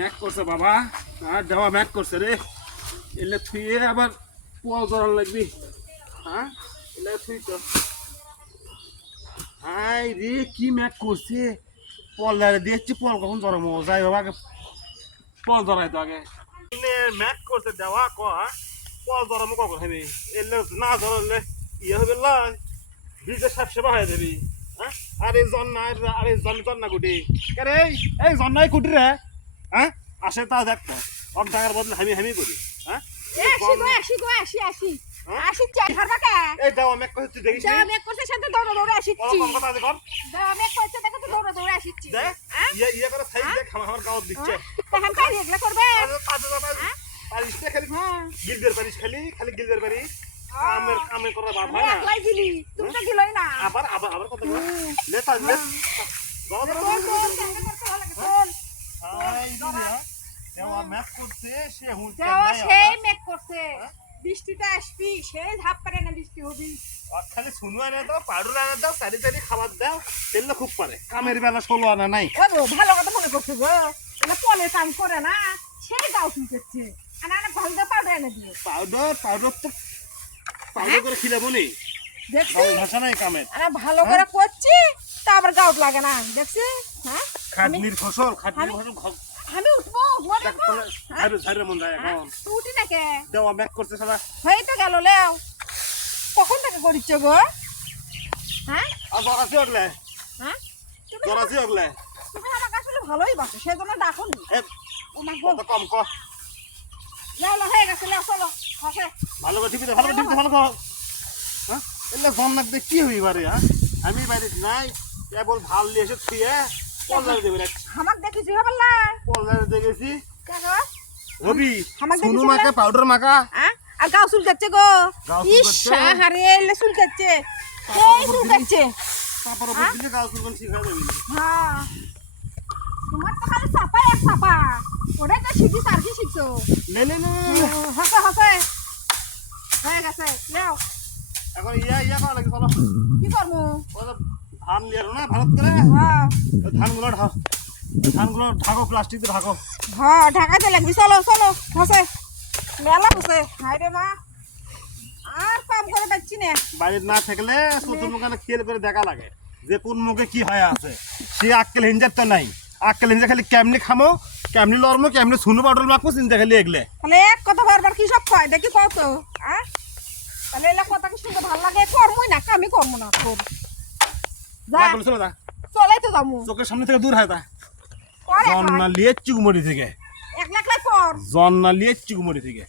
Mac করছে বাবা, আর দেওয়া ম্যাক করছে রে। এলে থুয়ে আবার পোয়াল জড়ান লাগবি। হ্যাঁ এলে থুই তো হাই রে কি ম্যাক করছে। পল দিয়েছি, পল কখন জড়াবো? যাই বাবা আগে পল জড়াই তো আগে। ম্যাক করছে দেওয়া ক পল জড়াবো কখন হবে? এলে না জড়ালে ইয়ে হবে লয়, ব্রিজের সাপ সেবা হয়ে যাবি। হ্যাঁ আরে জন্না, আরে জন্না কুটি রে, এই জন্নাই কুটি রে। হ্যাঁ আসে তা দেখতো অক টাকার বদলে হামি হামি করি। হ্যাঁ এই দাও ম্যাক করছে তুই দেখিস ইয়ে করে সাইড দেখ আমার গাঁত দিচ্ছে। গিলদের পারিস খালি খালি গিলদের পারিস। আমের আমের করে বাপ হয় না। আবার আবার আবার কত লেতা লেত দেওয়া ম্যাক করছে সে হুঁশ সেই মেক করছে। বৃষ্টিটা আসবি, সেই ধাপ পারে না বৃষ্টি হবি। খালি শুনু আনে দাও, পাউডার আনে দাও, চারি চারি খাবার দাও, তেলে খুব পারে। কামের বেলা 16 আনা নাই। ভালো কথা মনে করছে গো, এটা পলে কাম করে না, সেই গাও চুলকেছে। আর না ভালো পাউডার এনে দিও। পাউডার পাউডার তো পাউডার করে খিলাবো নি, দেখছি ভাষা নাই কামের। আরে ভালো করে করছি তা আবার গাউট লাগে না, দেখছি। হ্যাঁ খাটনির ফসল, খাটনির ফসল আমি উঠবো মনে কর। ঝাড়ে ঝাড়ে মন যায় এখন। তুই উঠি না কে? দেওয়া ম্যাক করছে সারা হয়ে তো গেল লেও। কখন থেকে করিচ্ছ গো? হ্যাঁ আর জরাসি ওগলে, হ্যাঁ জরাসি ওগলে তুমি আমার কাছে ভালোই বাসো, সেজন্য ডাকুন। এ ও মা গো, কত কম ক লেও হয়ে গেছে, লেও চলো হাসে। ভালো করে টিপি দে, ভালো করে টিপি দে, ভালো কর। হ্যাঁ এলে জন নাক দে কি হই বারে? হ্যাঁ আমি বাইরে নাই কেবল ভাল দিয়ে এসে থুয়ে পল্লারে দেবে রাখ। আমার দেখিছি হবে না পল্লারে দেখেছি কেন? হবি আমার শুনু দেখেছি মাকে পাউডার মাখা। আর গাও চুলকাচ্ছে গো। গাও ইস চুলকাচ্ছে? হারে এলে চুলকাচ্ছে, এই চুলকাচ্ছে। তারপর উপর দিলে গাও চুলকান ঠিক হয়ে যাবে। হ্যাঁ তোমার তো খালি চাপা এক চাপা, ওটাই তো শিখি আর কি শিখছো? লে লে লে লে, লে। হাসে হাসে হয়ে গেছে, লেও এখন ইয়া ইয়া করা লাগে চলো। কি করবো? ওই যে ধান লিয়ে না ভারত করে, হ্যাঁ ওই ধানগুলো ঢাক, ধানগুলো ঢাকো, প্লাস্টিক দিয়ে ঢাকো। হ্যাঁ ঢাকাতে লাগবি, চলো চলো হাসে মেলা বসে। হাই রে মা, আর কাম করে পাচ্ছি না। বাইরে না থাকলে চতুর মুখানে খেয়াল করে দেখা লাগে যে কোন মুখে কি হয়ে আছে। সে আক্কেল হিঞ্জার তো নাই, আক্কেল হিঞ্জা খালি কেমনি খামো, কেমনি লড়মো, কেমনি শুনু পাউডার মাখবো, চিন্তা খালি এগলে। তাহলে এক কথা বারবার কি সব কয় দেখি কত? তাহলে এলা কথা কি শুনতে ভালো লাগে? কর্মই না, কামই কর্ম না তোর। যা চলো যা, চলাই তো যাবো। চোখের সামনে থেকে দূর হয় তা। কর জন্না লিয়ে চুকুমরি থেকে, একলা একলাই কর। জন্না লিয়ে চুকুমরি থেকে।